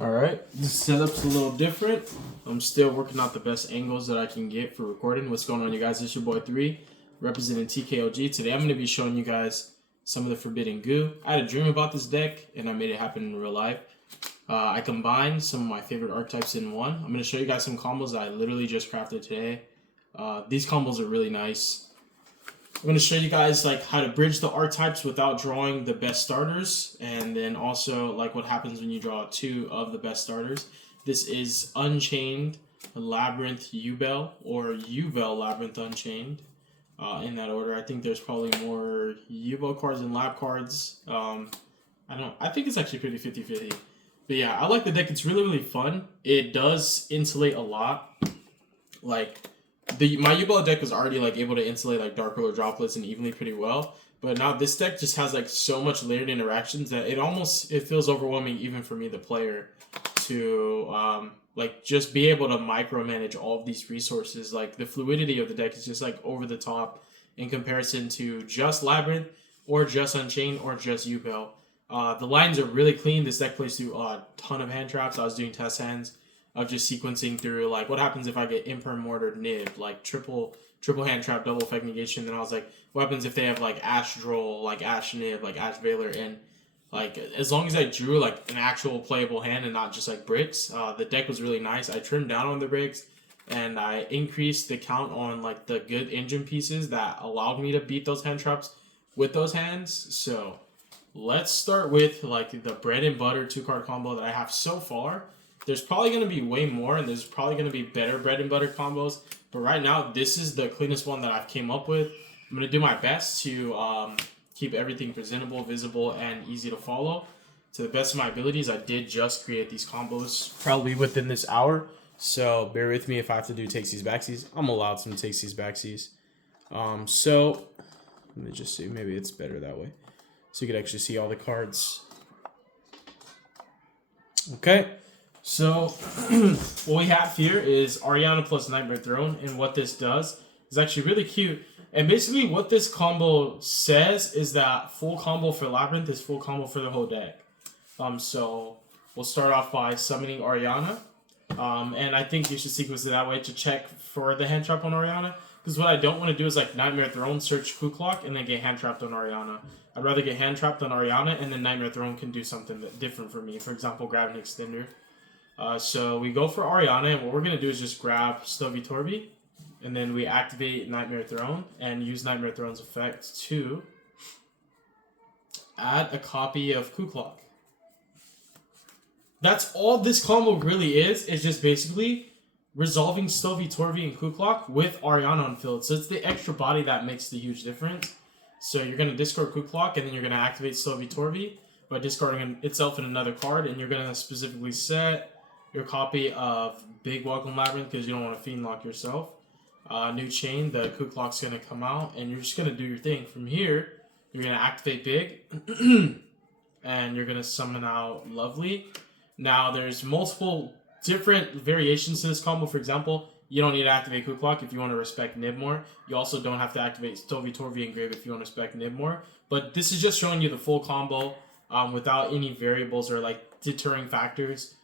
Alright, the setup's a little different. I'm still working out the best angles that I can get for recording. What's going on, you guys? It's your boy 3, representing TKOG. Today I'm going to be showing you guys some of the Forbidden Goo. I had a dream about this deck, and I made it happen in real life. I combined some of my favorite archetypes in one. I'm going to show you guys some combos that I literally just crafted today. These combos are really nice. I'm going to show you guys like how to bridge the archetypes without drawing the best starters, and then also like what happens when you draw two of the best starters. This is Unchained Labyrinth Yubel, or Yubel Labyrinth Unchained, in that order. I think there's probably more Yubel cards than Lab cards. I think it's actually pretty 50-50. But yeah, I like the deck. It's really fun. It does insulate a lot. Like, my Yubel deck was already like able to insulate like Dark Roller droplets and evenly pretty well, but now this deck just has like so much layered interactions that it feels overwhelming even for me, the player, to like just be able to micromanage all of these resources. Like the fluidity of the deck is just like over the top in comparison to just Labyrinth or just Unchained or just Yubel. The lines are really clean. This deck plays through a ton of hand traps. I was doing test hands of just sequencing through like what happens if I get Imperm Mortar Nib, like triple hand trap, double effect negation. Then I was like, what happens if they have like Ash Droll, like Ash Nib, like Ash Veiler, and like as long as I drew like an actual playable hand and not just like bricks, the deck was really nice. I trimmed down on the bricks and I increased the count on like the good engine pieces that allowed me to beat those hand traps with those hands. So let's start with like the bread and butter 2-card combo that I have so far. There's probably going to be way more, and there's probably going to be better bread and butter combos. But right now, this is the cleanest one that I've came up with. I'm going to do my best to keep everything presentable, visible, and easy to follow. To the best of my abilities, I did just create these combos probably within this hour. So bear with me if I have to do takesies, backsies. I'm allowed some takesies, backsies. So let me just see. Maybe it's better that way. So you could actually see all the cards. Okay. So, what we have here is Ariana plus Nightmare Throne, and what this does is actually really cute. And basically, what this combo says is that full combo for Labyrinth is full combo for the whole deck. So, we'll start off by summoning Ariana, and I think you should sequence it that way to check for the hand trap on Ariana, because what I don't want to do is like Nightmare Throne, search Ku Klok, and then get hand trapped on Ariana. I'd rather get hand trapped on Ariana, and then Nightmare Throne can do something different for me. For example, grab an extender. So we go for Ariana, and what we're going to do is just grab Stovey Torby, and then we activate Nightmare Throne, and use Nightmare Throne's effect to add a copy of Ku Klok. That's all this combo really is. It's just basically resolving Stovey Torby and Ku Klok with Ariana on field. So it's the extra body that makes the huge difference. So you're going to discard Ku Klok, and then you're going to activate Stovey Torby by discarding itself in another card, and you're going to specifically set your copy of Big Welcome Labyrinth because you don't want to fiend lock yourself. New chain, the Ku Klok's going to come out, and you're just going to do your thing. From here, you're going to activate Big, and you're going to summon out Lovely. Now, there's multiple different variations to this combo. For example, you don't need to activate Ku Klok if you want to respect Nib more. You also don't have to activate Stovey Torby Engrave if you want to respect Nib more. But this is just showing you the full combo without any variables or like deterring factors.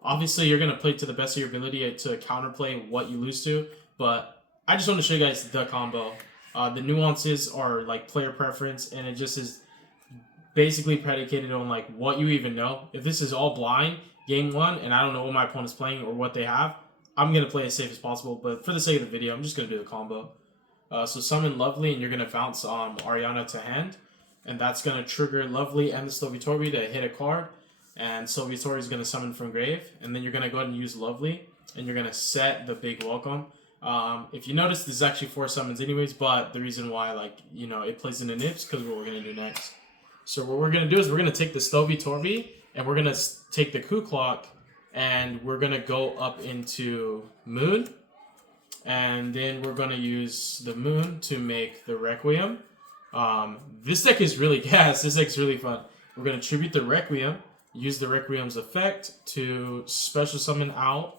Obviously, you're going to play to the best of your ability to counterplay what you lose to, but I just want to show you guys the combo. The nuances are like player preference, and it just is basically predicated on like what you even know. If this is all blind, game one, and I don't know what my opponent's playing or what they have, I'm going to play as safe as possible, but for the sake of the video, I'm just going to do the combo. So summon Lovely, and you're going to bounce Ariana to hand, and that's going to trigger Lovely and the Stovey Torby to hit a card. And Stovey Torby is going to summon from grave, and then you're going to go ahead and use Lovely, and you're going to set the Big Welcome. If you notice, this is actually 4 summons anyways, but the reason why, like, you know, it plays into Nibs because what we're going to do next. So what we're going to do is we're going to take the Stovey Torby, and we're going to take the Ku Klok, and we're going to go up into Moon, and then we're going to use the Moon to make the Requiem. This deck is really gas. This deck is really fun. We're going to tribute the Requiem, use the Requiem's effect to special summon out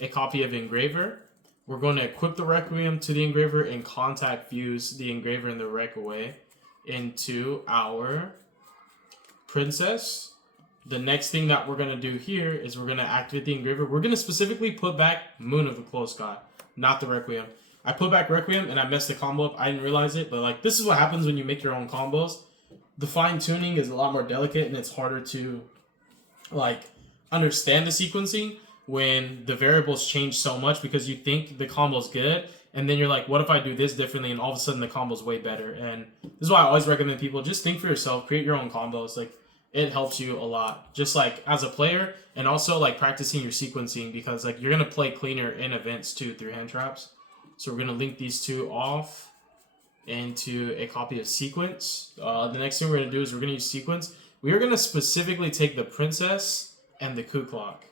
a copy of Engraver. We're going to equip the Requiem to the Engraver and contact fuse the Engraver and the Wreck away into our Princess. the next thing that we're going to do here is we're going to activate the engraver. We're going to specifically put back Moon of the Close Sky, not the Requiem. I put back Requiem and I messed the combo up. I didn't realize it, but like this is what happens when you make your own combos. The fine tuning is a lot more delicate and it's harder to like understand the sequencing when the variables change so much because you think the combo's good and then you're like, what if I do this differently? And all of a sudden the combo's way better. And this is why I always recommend people just think for yourself, create your own combos. Like it helps you a lot, just like as a player and also like practicing your sequencing because like you're going to play cleaner in events too through hand traps. So we're going to link these two off into a copy of sequence. The next thing we're going to do is we're going to use sequence. We are going to specifically take the princess and the coup clock.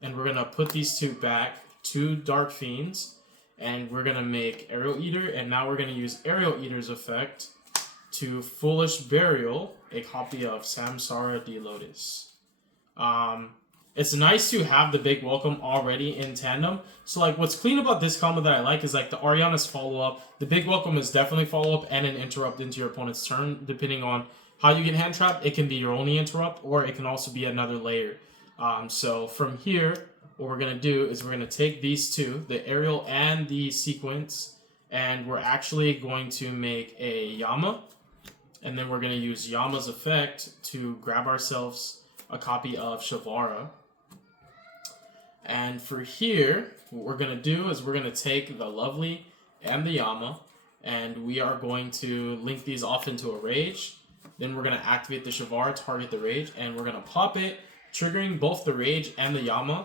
And we're going to put these two back, two Dark Fiends. And we're going to make Aerial Eater. And now we're going to use Aerial Eater's effect to Foolish Burial, a copy of Samsara de Lotus. It's nice to have the Big Welcome already in tandem. So like what's clean about this combo that I like is like the Ariana's follow-up. The Big Welcome is definitely follow-up and an interrupt into your opponent's turn. Depending on how you get hand trapped, it can be your only interrupt or it can also be another layer. So from here, what we're going to do is we're going to take these two, the Aerial and the Sequence, and we're actually going to make a Yama. And then we're going to use Yama's effect to grab ourselves a copy of Shavara. And for here, what we're going to do is we're going to take the Lovely and the Yama, and we are going to link these off into a Rage. Then we're going to activate the Shavara, target the Rage, and we're going to pop it, triggering both the Rage and the Yama.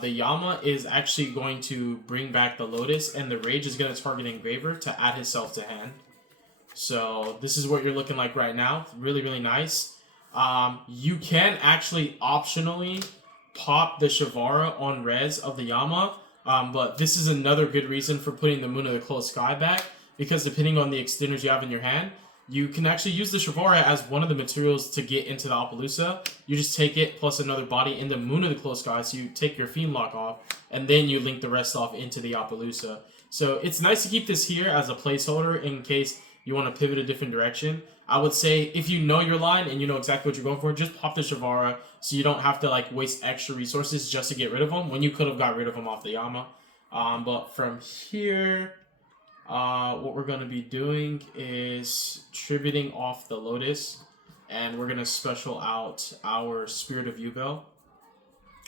The Yama is actually going to bring back the Lotus, and the Rage is going to target Engraver to add himself to hand. So this is what you're looking like right now. Really, really nice. You can actually optionally pop the Shavara on res of the Yama, but this is another good reason for putting the Moon of the Close Sky back, because depending on the extenders you have in your hand, you can actually use the Shavara as one of the materials to get into the Appaloosa. You just take it plus another body in the Moon of the Close Sky, so you take your Fiend Lock off, and then you link the rest off into the Appaloosa. So it's nice to keep this here as a placeholder in case you want to pivot a different direction. I would say if you know your line and you know exactly what you're going for, just pop the Shavara so you don't have to like waste extra resources just to get rid of them when you could have got rid of them off the Yama. But from here, what we're going to be doing is tributing off the Lotus, and we're going to special out our Spirit of Yubel,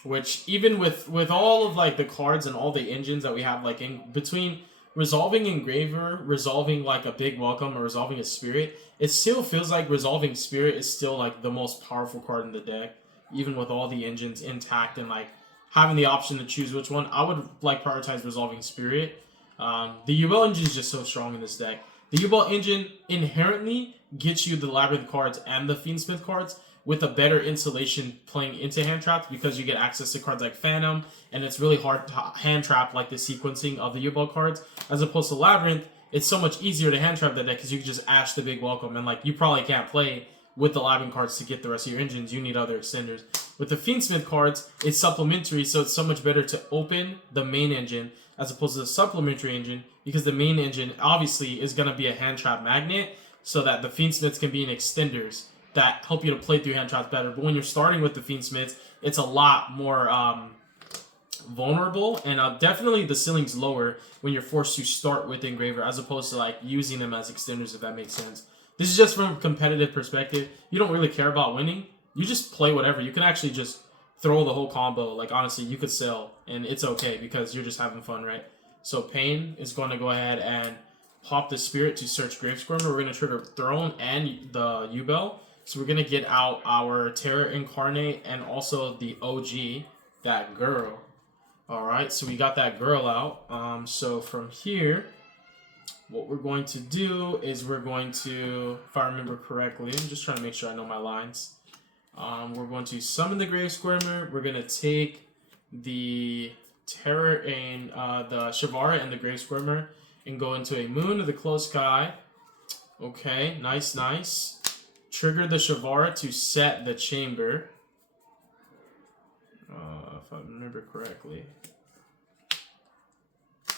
which even with all of like the cards and all the engines that we have, like in between resolving Engraver, resolving like a Big Welcome, or resolving a Spirit, it still feels like resolving Spirit is still like the most powerful card in the deck, even with all the engines intact and like having the option to choose which one. I would like prioritize resolving Spirit. The Yubel engine is just so strong in this deck. The Yubel engine inherently gets you the Labyrinth cards and the Fiendsmith cards with a better insulation playing into hand traps, because you get access to cards like Phantom, and it's really hard to hand trap like the sequencing of the Yubel cards. As opposed to Labyrinth, it's so much easier to hand trap that deck because you can just ash the Big Welcome, and like you probably can't play with the Labyrinth cards to get the rest of your engines. You need other extenders. With the Fiendsmith cards, it's supplementary, so it's so much better to open the main engine as opposed to the supplementary engine, because the main engine obviously is going to be a hand trap magnet, so that the Fiendsmiths can be in extenders that help you to play through hand traps better. But when you're starting with the Fiendsmiths, it's a lot more vulnerable, and definitely the ceiling's lower when you're forced to start with Engraver as opposed to like using them as extenders, if that makes sense. This is just from a competitive perspective. You don't really care about winning. You just play whatever. You can actually just throw the whole combo. Like honestly, you could sell and it's okay because you're just having fun, right? So Pain is going to go ahead and pop the Spirit to search Grave Squirmer. We're going to trigger Throne and the Yubel. So we're going to get out our Terra Incarnate and also the OG, that girl. Alright, so we got that girl out. So from here, what we're going to do is we're going to, if I remember correctly, I'm just trying to make sure I know my lines. We're going to summon the Grave Squirmer. We're going to take the Terror and the Shavara and the Grave Squirmer and go into a Moon of the Close Sky. Okay, nice, nice. Trigger the Shavara to set the chamber. If I remember correctly.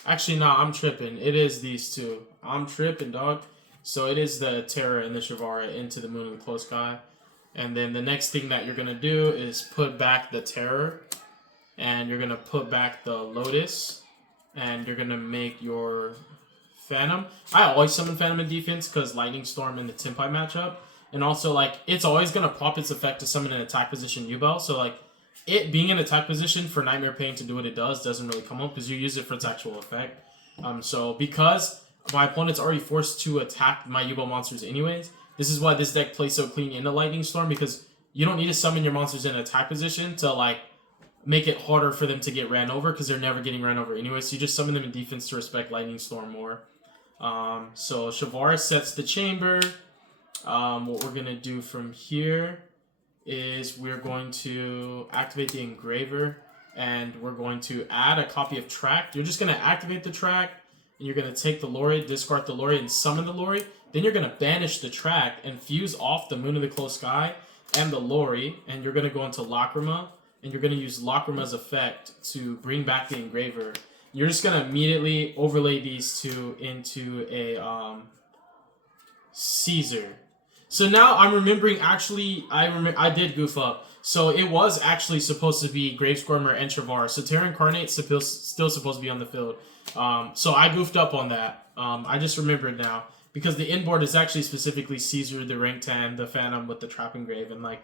Actually, no, I'm tripping. It is these two. I'm tripping, dog. So it is the Terra and the Shavara into the Moon of the Close Sky. And then the next thing that you're going to do is put back the Terror. And you're going to put back the Lotus. And you're going to make your Phantom. I always summon Phantom in defense because Lightning Storm in the Simplified matchup. And also, like, it's always going to pop its effect to summon an attack position U-Bell. So, like, it being in attack position for Nightmare Pain to do what it does doesn't really come up because you use it for its actual effect. So, because my opponent's already forced to attack my U-Bell monsters anyways, this is why this deck plays so clean in the Lightning Storm, because you don't need to summon your monsters in attack position to, like, make it harder for them to get ran over, because they're never getting ran over anyway. So you just summon them in defense to respect Lightning Storm more. So Shavara sets the chamber. What we're going to do from here is we're going to activate the Engraver, and we're going to add a copy of Track. You're just going to activate the Track, and you're going to take the Lori, discard the Lori, and summon the Lori. Then you're going to banish the Track and fuse off the Moon of the Close Sky and the Lori, and you're going to go into Lacrima, and you're going to use Lacrima's effect to bring back the Engraver. You're just going to immediately overlay these two into a Caesar. So now I'm remembering, actually, I did goof up. So it was actually supposed to be Gravesquirmer and Shavara. So Terra Incarnate still supposed to be on the field. So I goofed up on that. I just remembered now. Because the inboard is actually specifically Caesar, the Rank 10, the Phantom with the Trap Engrave, and like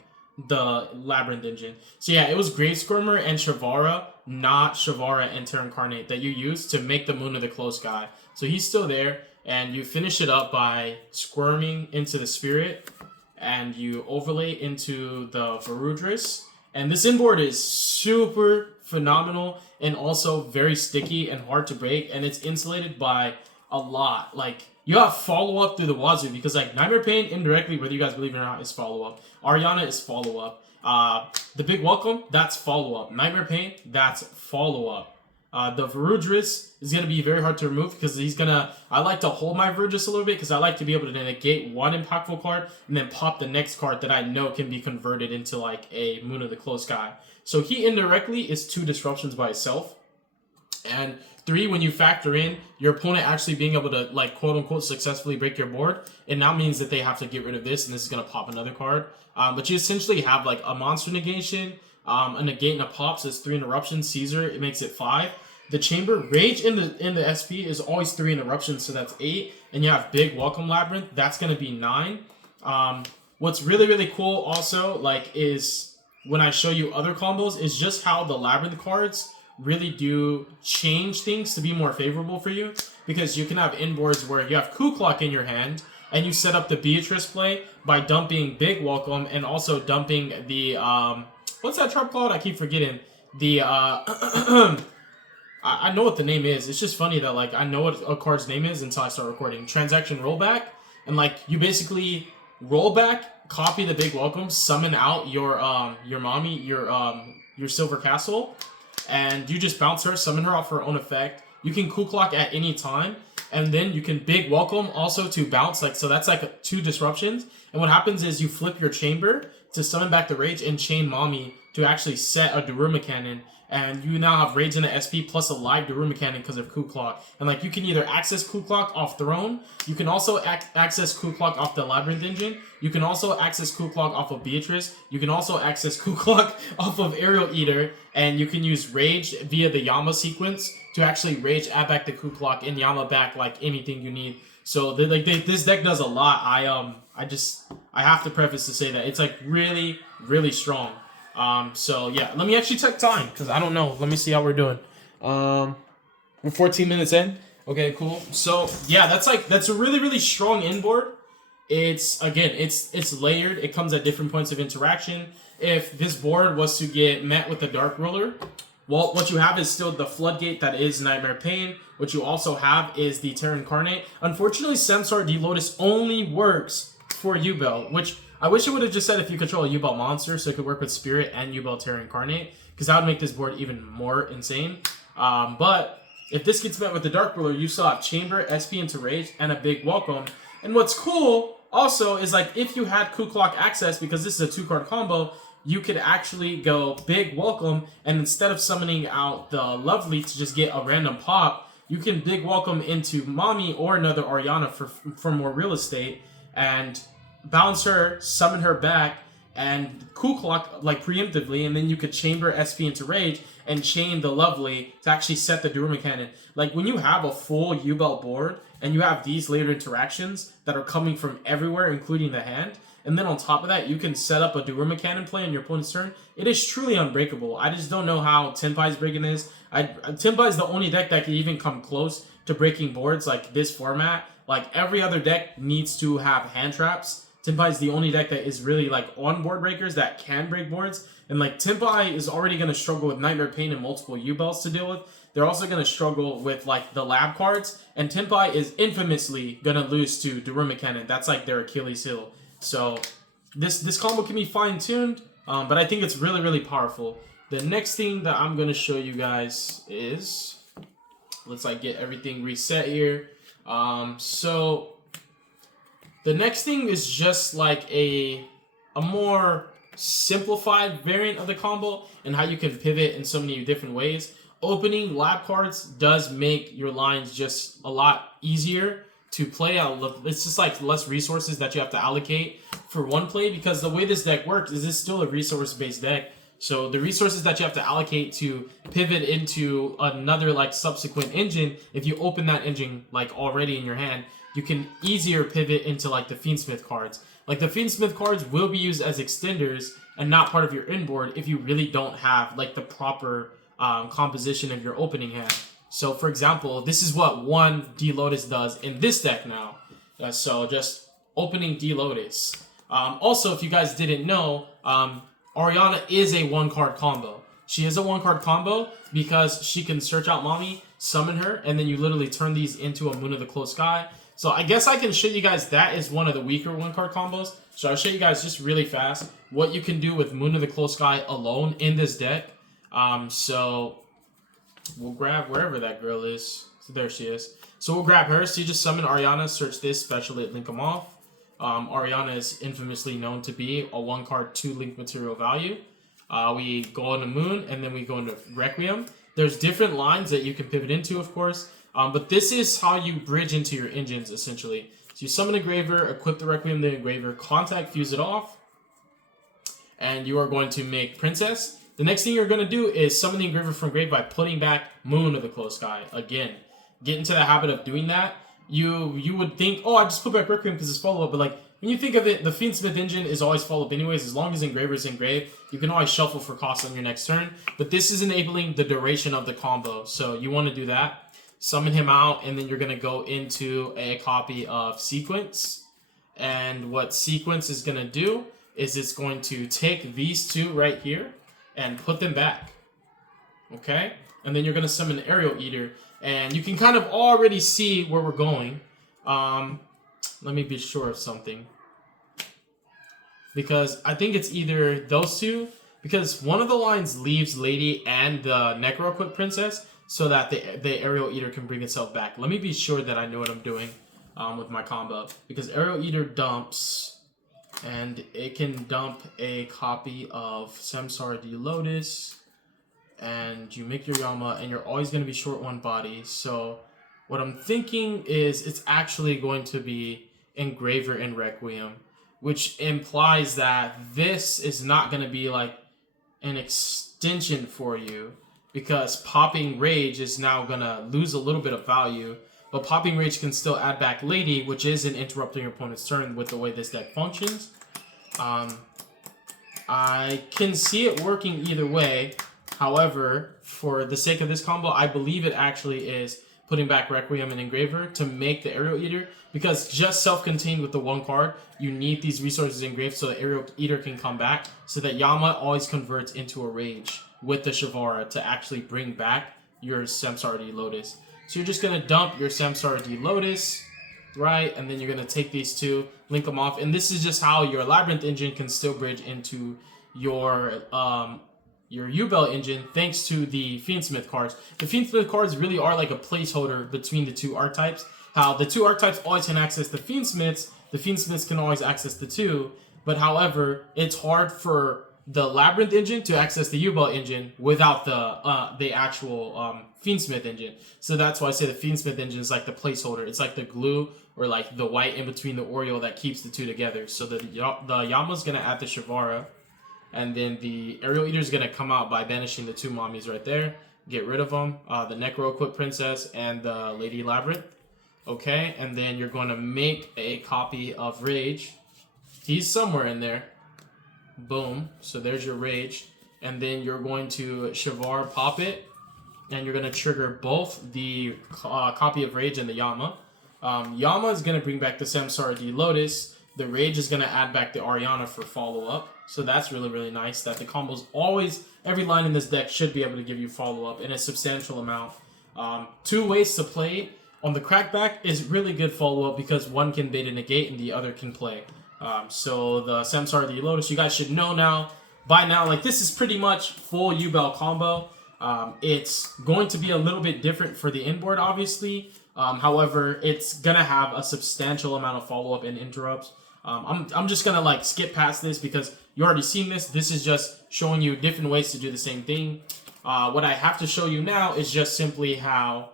the Labyrinth Engine. So yeah, it was Gravesquirmer and Shavara, not Shavara and Terra Incarnate, that you used to make the Moon of the Close Sky. So he's still there, and you finish it up by squirming into the Spirit, and you overlay into the Varudris. And this inboard is super phenomenal and also very sticky and hard to break, and it's insulated by a lot. Like, you have follow-up through the wazoo, because like Nightmare Pain indirectly, whether you guys believe it or not, is follow-up. Ariana is follow-up. The Big Welcome, that's follow-up. Nightmare Pain, that's follow-up. The Varudris is going to be very hard to remove, because he's going to... I like to hold my Varudris a little bit, because I like to be able to negate one impactful card and then pop the next card that I know can be converted into like a Moon of the Close Sky. So he indirectly is 2 disruptions by itself. And 3, when you factor in your opponent actually being able to, like, quote-unquote successfully break your board, it now means that they have to get rid of this, and this is going to pop another card. But you essentially have, like, a monster negation, a negate, and a pop, so it's 3 interruptions. Caesar, it makes it 5. The chamber, Rage in the SP is always 3 interruptions, so that's 8. And you have Big Welcome Labyrinth, that's going to be 9. What's really, really cool also, like, is when I show you other combos, is just how the Labyrinth cards really do change things to be more favorable for you, because you can have inboards where you have Coup Clock in your hand and you set up the Beatrice play by dumping Big Welcome and also dumping the what's that trap called? I keep forgetting. The I know what the name is. It's just funny that like I know what a card's name is until I start recording. Transaction Rollback, and like you basically roll back, copy the Big Welcome, summon out your mommy, your Silver Castle, and you just bounce her, summon her off her own effect. You can Coup Clock at any time, and then you can Big Welcome also to bounce, like, so that's like 2 disruptions. And what happens is you flip your chamber to summon back the Rage and chain Mommy to actually set a Daruma Cannon, and you now have Rage in the SP plus a live Daruma Cannon because of Coup Clock. And like you can either access Coup Clock off Throne, you can also access Coup Clock off the Labyrinth Engine, you can also access Coup Clock off of Beatrice, you can also access Coup Clock off of Aerial Eater, and you can use Rage via the Yama sequence to actually Rage, add back the Coup Clock, and Yama back like anything you need. So this deck does a lot. I have to preface to say that it's like really, really strong. So yeah, let me actually check time, because I don't know. Let me see how we're doing. We're 14 minutes in. Okay, cool. So yeah, that's a really, really strong inboard. It's layered. It comes at different points of interaction. If this board was to get met with a Dark Ruler, well, what you have is still the Floodgate that is Nightmare Pain. What you also have is the Terra Incarnate. Unfortunately, Samsar D Lotus only works for U-Bell, which I wish it would have just said if you control a U-Bell monster, so it could work with Spirit and U-Bell Terra Incarnate, because that would make this board even more insane. But if this gets met with the Dark Ruler, you still have Chamber, SP into Rage, and a Big Welcome. And what's cool also is like if you had Coup Clock access, because this is a 2-card combo, you could actually go Big Welcome, and instead of summoning out the Lovely to just get a random pop, you can Big Welcome into Mommy or another Ariana for more real estate, and bounce her, summon her back, and Cool Clock like preemptively, and then you could chamber SP into Rage and chain the Lovely to actually set the Durama Cannon. Like when you have a full U-Belt board and you have these later interactions that are coming from everywhere, including the hand, and then on top of that, you can set up a Durama Cannon play on your opponent's turn. It is truly unbreakable. I just don't know how Tenpai's breaking this. Tenpai is the only deck that can even come close to breaking boards like this format. Like every other deck needs to have hand traps. Tenpai is the only deck that is really like on board breakers that can break boards. And like Tenpai is already going to struggle with Nightmare Pain and multiple U-Belts to deal with. They're also going to struggle with like the lab cards. And Tenpai is infamously going to lose to Durama Cannon. That's like their Achilles heel. So this combo can be fine-tuned, but I think it's really, really powerful. The next thing that I'm going to show you guys is, let's like get everything reset here. So the next thing is just like a more simplified variant of the combo and how you can pivot in so many different ways. Opening lab cards does make your lines just a lot easier to play out. It's just like less resources that you have to allocate for one play, because the way this deck works is it's still a resource-based deck. So the resources that you have to allocate to pivot into another like subsequent engine, if you open that engine like already in your hand, you can easier pivot into like the Fiendsmith cards. Like the Fiendsmith cards will be used as extenders and not part of your inboard if you really don't have like the proper composition of your opening hand. So for example, this is what one D-Lotus does in this deck now. So just opening D-Lotus. Also, if you guys didn't know, Ariana is a one-card combo. She is a one-card combo because she can search out Mommy, summon her, and then you literally turn these into a Moon of the Close Sky. So I guess I can show you guys that is one of the weaker one-card combos. So I'll show you guys just really fast what you can do with Moon of the Close Sky alone in this deck. So we'll grab wherever that girl is. So there she is. So we'll grab her. So you just summon Ariana, search this, special it, link them off. Ariana is infamously known to be a one-card, 2-link material value. We go into Moon, and then we go into Requiem. There's different lines that you can pivot into, of course. But this is how you bridge into your engines, essentially. So you summon a Engraver, equip the Requiem, the Engraver, contact, fuse it off, and you are going to make Princess. The next thing you're going to do is summon the Engraver from grave by putting back Moon of the Close Sky. Again, get into the habit of doing that. You would think, oh, I just put back Requiem because it's follow-up, but like, when you think of it, the Fiendsmith engine is always follow-up anyways. As long as Engraver is engraved, you can always shuffle for cost on your next turn. But this is enabling the duration of the combo, so you want to do that. Summon him out, and then you're going to go into a copy of Sequence. And what Sequence is going to do is it's going to take these two right here and put them back. Okay? And then you're going to summon Aerial Eater. And you can kind of already see where we're going. Let me be sure of something. Because I think it's either those two. Because one of the lines leaves Lady and the Necro-equipped Princess so that the Aerial Eater can bring itself back. Let me be sure that I know what I'm doing with my combo. Because Aerial Eater dumps, and it can dump a copy of Samsara D-Lotus, and you make your Yama, and you're always going to be short one body. So what I'm thinking is it's actually going to be Engraver and Requiem, which implies that this is not going to be like an extension for you, because popping Rage is now going to lose a little bit of value, but popping Rage can still add back Lady, which is an interrupting your opponent's turn with the way this deck functions. I can see it working either way. However, for the sake of this combo, I believe it actually is putting back Requiem and Engraver to make the Aerial Eater, because just self-contained with the one card, you need these resources engraved so the Aerial Eater can come back, so that Yama always converts into a Rage with the Shavara to actually bring back your Samsara D-Lotus. So you're just going to dump your Samsara D-Lotus, right? And then you're going to take these two, link them off, and this is just how your Labyrinth engine can still bridge into your U-Belt engine thanks to the Fiendsmith cards. The Fiendsmith cards really are like a placeholder between the two archetypes. How the two archetypes always can access the Fiendsmiths can always access the two, but however, it's hard for the Labyrinth engine to access the U-Belt engine without the actual Fiendsmith engine. So that's why I say the Fiendsmith engine is like the placeholder. It's like the glue or like the white in between the Oreo that keeps the two together. So the Yama's gonna add the Shavara, and then the Aerial Eater is gonna come out by banishing the two mommies right there. Get rid of them. The Necro Equipped Princess and the Lady Labyrinth. Okay, and then you're going to make a copy of Rage. He's somewhere in there. Boom. So there's your Rage. And then you're going to Shavar pop it. And you're going to trigger both the copy of Rage and the Yama. Yama is going to bring back the Samsara D Lotus. The Rage is going to add back the Ariana for follow-up. So that's really, really nice that the combos always, every line in this deck should be able to give you follow-up in a substantial amount. 2 ways to play it. On the Crackback is really good follow-up because one can bait and negate and the other can play. So the Samsara D Lotus, you guys should know now, by now, like this is pretty much full U-Bell combo. It's going to be a little bit different for the inboard, obviously. However, it's gonna have a substantial amount of follow-up and interrupts. I'm just gonna like skip past this because you already seen this. This is just showing you different ways to do the same thing. What I have to show you now is just simply how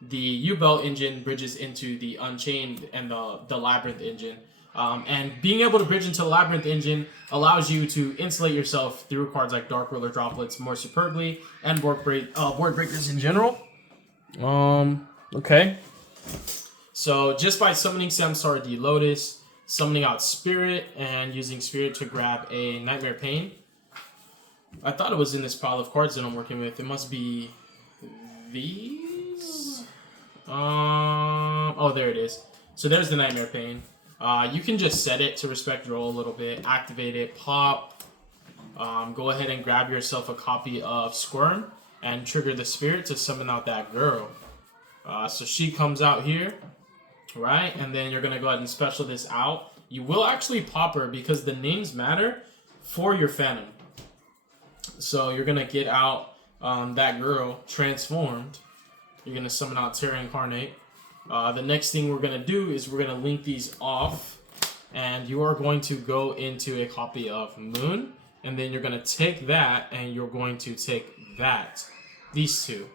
the U-Belt engine bridges into the Unchained and the Labyrinth engine. And being able to bridge into the Labyrinth engine allows you to insulate yourself through cards like Dark Ruler Droplets more superbly and board breakers in general. Okay. So just by summoning Samsara D Lotus, summoning out Spirit, and using Spirit to grab a Nightmare Pain. I thought it was in this pile of cards that I'm working with. It must be these. Oh, there it is. So there's the Nightmare Pain. You can just set it to respect roll a little bit, activate it, pop. Go ahead and grab yourself a copy of Squirm and trigger the Spirit to summon out that girl. So she comes out here, right? And then you're gonna go ahead and special this out. You will actually pop her because the names matter for your Phantom. So you're gonna get out that girl transformed. You're gonna summon out Terra Incarnate. The next thing we're gonna do is we're gonna link these off, and you are going to go into a copy of Moon, and then you're gonna take that and you're going to take that, these two,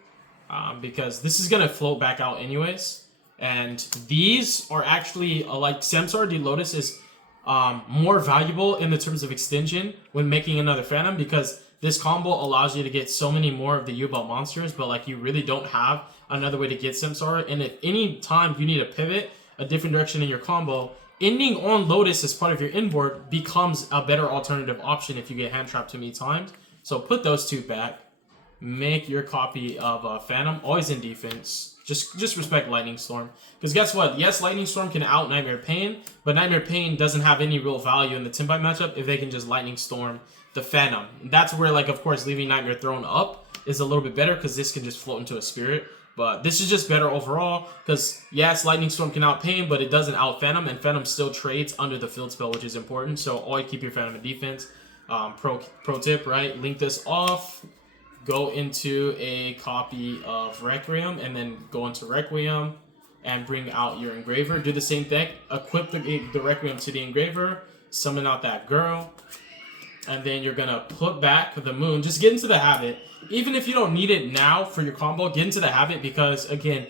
because this is gonna float back out anyways. And these are actually like Samsara D Lotus is more valuable in the terms of extension when making another Phantom, because this combo allows you to get so many more of the U-Belt monsters, but like you really don't have another way to get Samsara. And if any time you need to pivot a different direction in your combo, ending on Lotus as part of your inboard becomes a better alternative option if you get hand trapped too many times. So put those two back. Make your copy of Phantom, always in defense. Just respect Lightning Storm. Because guess what? Yes, Lightning Storm can out Nightmare Pain, but Nightmare Pain doesn't have any real value in the Teamfight matchup if they can just Lightning Storm the Phantom. That's where, like, of course, leaving Nightmare Throne up is a little bit better because this can just float into a Spirit. But this is just better overall because, yes, Lightning Storm can out Pain, but it doesn't out Phantom, and Phantom still trades under the field spell, which is important. So always keep your Phantom in defense. Pro tip, right? Link this off. Go into a copy of Requiem, and then go into Requiem and bring out your Engraver. Do the same thing. Equip the Requiem to the Engraver. Summon out that girl. And then you're going to put back the Moon. Just get into the habit. Even if you don't need it now for your combo, get into the habit because, again,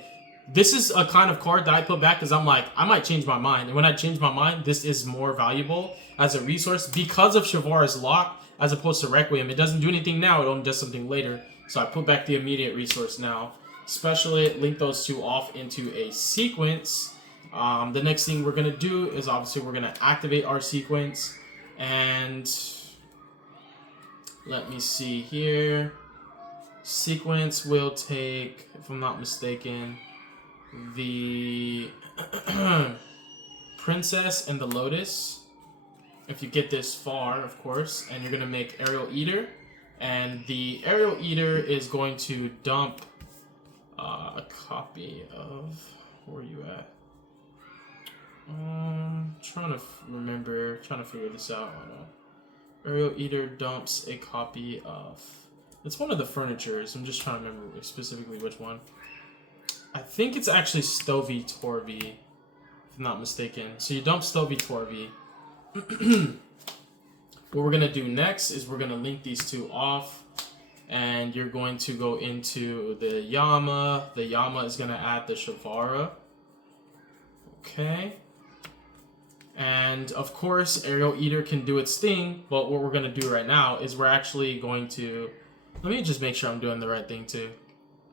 this is a kind of card that I put back because I'm like, I might change my mind. And when I change my mind, this is more valuable as a resource because of Shavara's lock. As opposed to Requiem, it doesn't do anything now, it only does something later. So I put back the immediate resource now. Special it, link those two off into a sequence. The next thing we're going to do is obviously we're going to activate our sequence. And let me see here. Sequence will take, if I'm not mistaken, the Princess and the Lotus. If you get this far, of course, and you're going to make Aerial Eater. And the Aerial Eater is going to dump a copy of... Where are you at? Trying to figure this out. Aerial Eater dumps a copy of... It's one of the furnitures. I'm just trying to remember specifically which one. I think it's actually Stovey Torby, if I'm not mistaken. So you dump Stovey Torby. What we're gonna do next is we're gonna link these two off, and you're going to go into the Yama. The Yama is gonna add the Shavara. Okay. And of course, Aerial Eater can do its thing, but what we're gonna do right now is we're actually going to, let me just make sure I'm doing the right thing too.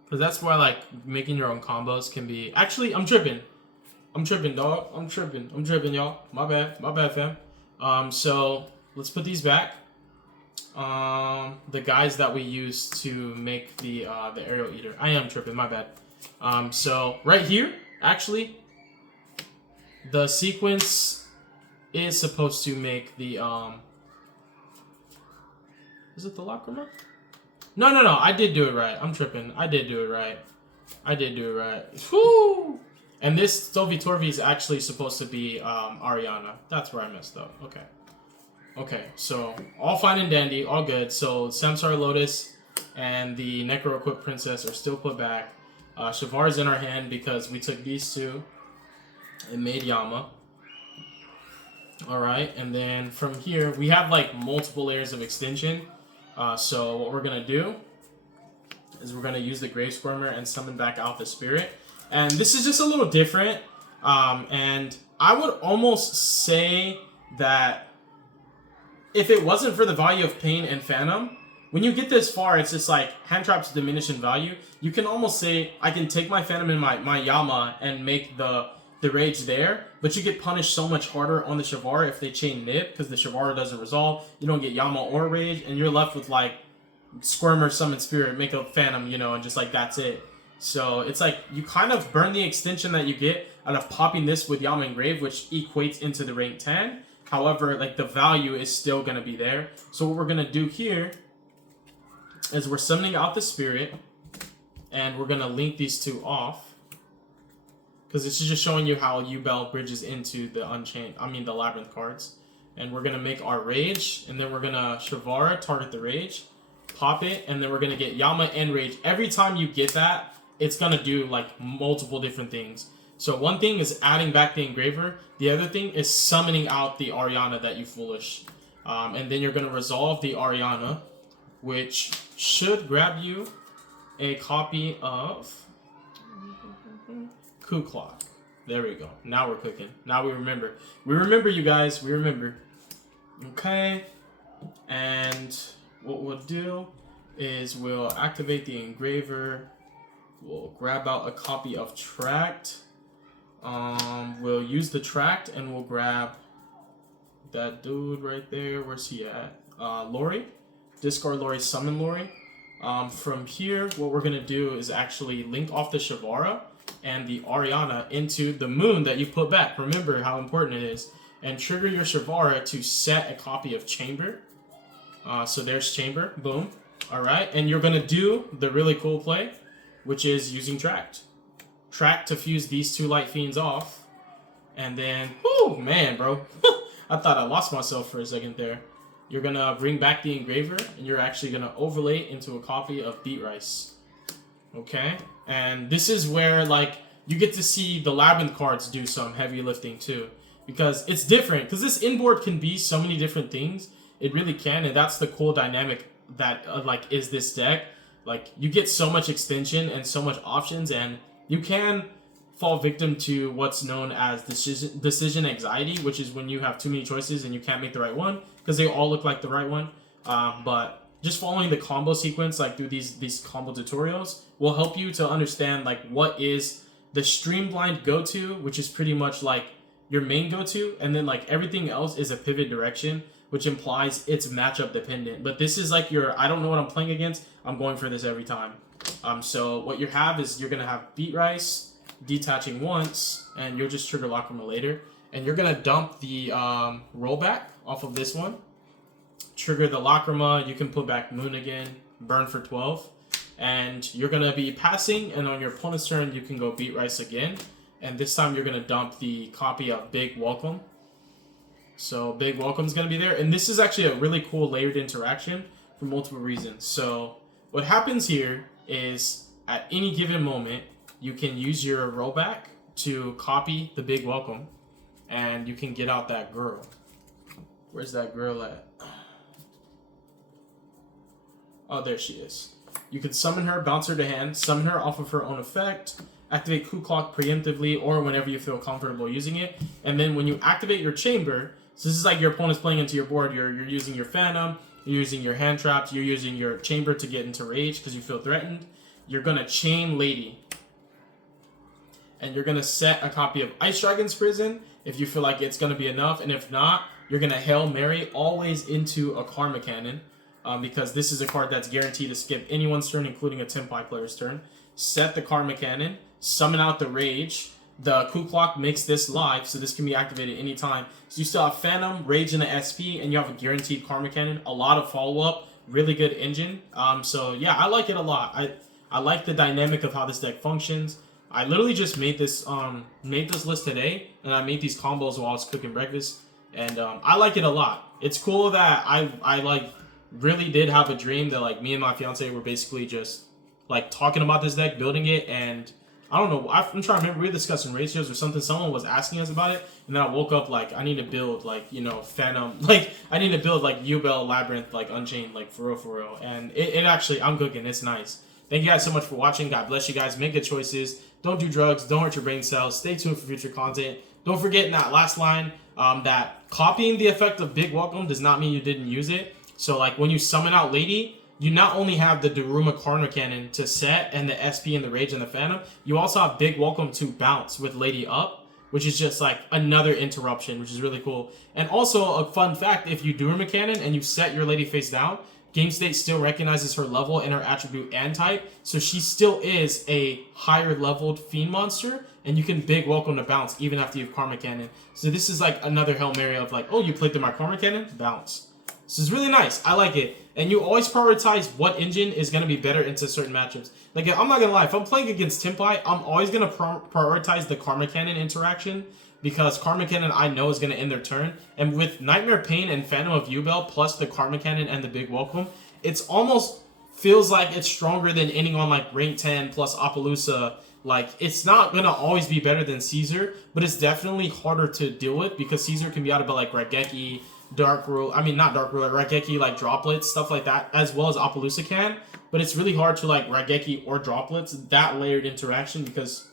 Because that's why like making your own combos can be, actually, I'm tripping, dog. I'm tripping, y'all. My bad, fam. So let's put these back. The guys that we used to make the Aerial Eater. I am tripping, my bad. So right here, actually, the sequence is supposed to make the is it the Lacrima? No, I did do it right. I'm tripping. I did do it right. Whoo! And this Stovey Torvi is actually supposed to be Ariana. That's where I messed up. Okay, so all fine and dandy, all good. So Samsara Lotus and the Necro Equipped Princess are still put back. Shavar's in our hand because we took these two and made Yama. Alright, and then from here, we have like multiple layers of extension. So what we're going to do is we're going to use the Grave Squirmer and summon back out the Spirit. And this is just a little different. And I would almost say that if it wasn't for the value of Pain and Phantom, when you get this far, it's just like hand traps diminish in value. You can almost say, I can take my Phantom and my Yama and make the Rage there, but you get punished so much harder on the Shavara if they chain Nib, because the Shavara doesn't resolve. You don't get Yama or Rage, and you're left with like Squirmer, Summon Spirit, make a Phantom, you know, and just like that's it. So it's like you kind of burn the extension that you get out of popping this with Yama and Grave, which equates into the rank 10. However, like the value is still going to be there. So what we're going to do here is we're summoning out the Spirit, and we're going to link these two off. Because this is just showing you how Yubel bridges into the the Labyrinth cards. And we're going to make our Rage, and then we're going to Shavara, target the Rage, pop it, and then we're going to get Yama and Rage. Every time you get that, it's going to do like multiple different things. So one thing is adding back the Engraver. The other thing is summoning out the Ariana that you foolish. And then you're going to resolve the Ariana, which should grab you a copy of Coup Clock. There we go. Now we're cooking. Now we remember. We remember, you guys. We remember. Okay. And what we'll do is we'll activate the Engraver. We'll grab out a copy of Tract. We'll use the Tract and we'll grab that dude right there. Where's he at? Lori. Discard Lori, summon Lori. From here, what we're going to do is actually link off the Shavara and the Ariana into the Moon that you put back. Remember how important it is. And trigger your Shavara to set a copy of Chamber. So there's Chamber. Boom. Alright. And you're going to do the really cool play, which is using Tract. Tract to fuse these two Light Fiends off. And then, whoo, man, bro. I thought I lost myself for a second there. You're going to bring back the Engraver, and you're actually going to overlay it into a copy of Beat Rice. Okay? And this is where, like, you get to see the Labyrinth cards do some heavy lifting, too. Because it's different. Because this inboard can be so many different things. It really can, and that's the cool dynamic that, is this deck. Like, you get so much extension and so much options, and you can fall victim to what's known as decision anxiety, which is when you have too many choices and you can't make the right one, because they all look like the right one. But just following the combo sequence, like through these combo tutorials, will help you to understand like what is the streamlined go-to, which is pretty much like your main go-to, and then like everything else is a pivot direction, which implies it's matchup dependent. But this is like your, I don't know what I'm playing against, I'm going for this every time. So what you have is you're going to have Beat Rice, detaching once, and you'll just trigger Lacrima later. And you're going to dump the rollback off of this one. Trigger the Lacrima, you can put back Moon again, burn for 12. And you're going to be passing, and on your opponent's turn, you can go Beat Rice again. And this time you're going to dump the copy of Big Welcome. So Big Welcome's going to be there. And this is actually a really cool layered interaction for multiple reasons. So what happens here is at any given moment, you can use your rollback to copy the Big Welcome, and you can get out that girl. Where's that girl at? Oh, there she is. You can summon her, bounce her to hand, summon her off of her own effect, activate Coup Clock preemptively or whenever you feel comfortable using it. And then when you activate your chamber, so this is like your opponent's playing into your board, you're using your Phantom, you're using your hand traps, you're using your chamber to get into rage because you feel threatened. You're going to chain Lady. And you're going to set a copy of Ice Dragon's Prison if you feel like it's going to be enough. And if not, you're going to Hail Mary always into a Karma Cannon. Because this is a card that's guaranteed to skip anyone's turn, including a Tempai player's turn. Set the Karma Cannon, summon out the Rage. The Coup Clock makes this live, so this can be activated anytime. So you still have Phantom, Rage, and the SP, and you have a guaranteed Karma Cannon. A lot of follow-up, really good engine. So yeah, I like it a lot. I like the dynamic of how this deck functions. I literally just made this list today, and I made these combos while I was cooking breakfast, and I like it a lot. It's cool that I like really did have a dream that like me and my fiance were basically just like talking about this deck, building it, and I don't know, I'm trying to remember, we were discussing ratios or something, someone was asking us about it, and then I woke up like, I need to build like, you know, Phantom, like, I need to build like Yubel, Labyrinth, like Unchained, like for real, and it actually, I'm cooking, it's nice. Thank you guys so much for watching, God bless you guys, make good choices, don't do drugs, don't hurt your brain cells, stay tuned for future content, don't forget in that last line, that copying the effect of Big Welcome does not mean you didn't use it. So like when you summon out Lady, you not only have the Daruma Karma Cannon to set and the SP and the Rage and the Phantom, you also have Big Welcome to bounce with Lady up, which is just like another interruption, which is really cool. And also a fun fact, if you Daruma Cannon and you set your Lady face down, Game State still recognizes her level and her attribute and type, so she still is a higher leveled Fiend monster, and you can Big Welcome to bounce even after you have Karma Cannon. So this is like another Hail Mary of like, oh, you played through my Karma Cannon? Bounce. So it's really nice. I like it. And you always prioritize what engine is going to be better into certain matchups. Like, I'm not going to lie. If I'm playing against Tempai, I'm always going to prioritize the Karma Cannon interaction because Karma Cannon I know is going to end their turn. And with Nightmare Pain and Phantom of Yubel plus the Karma Cannon and the Big Welcome, it's almost feels like it's stronger than ending on like rank 10 plus Appaloosa. Like, it's not going to always be better than Caesar, but it's definitely harder to deal with because Caesar can be out of it like Raigeki, Dark Rule, I mean not Dark Rule, Raigeki, like Droplets, stuff like that, as well as Appaloosa can, but it's really hard to like Raigeki or Droplets, that layered interaction, because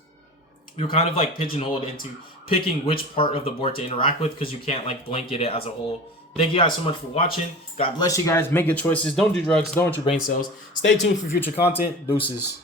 you're kind of like pigeonholed into picking which part of the board to interact with because you can't like blanket it as a whole. Thank you guys so much for watching. God bless you guys, make good choices, don't do drugs, don't hurt your brain cells, stay tuned for future content, deuces.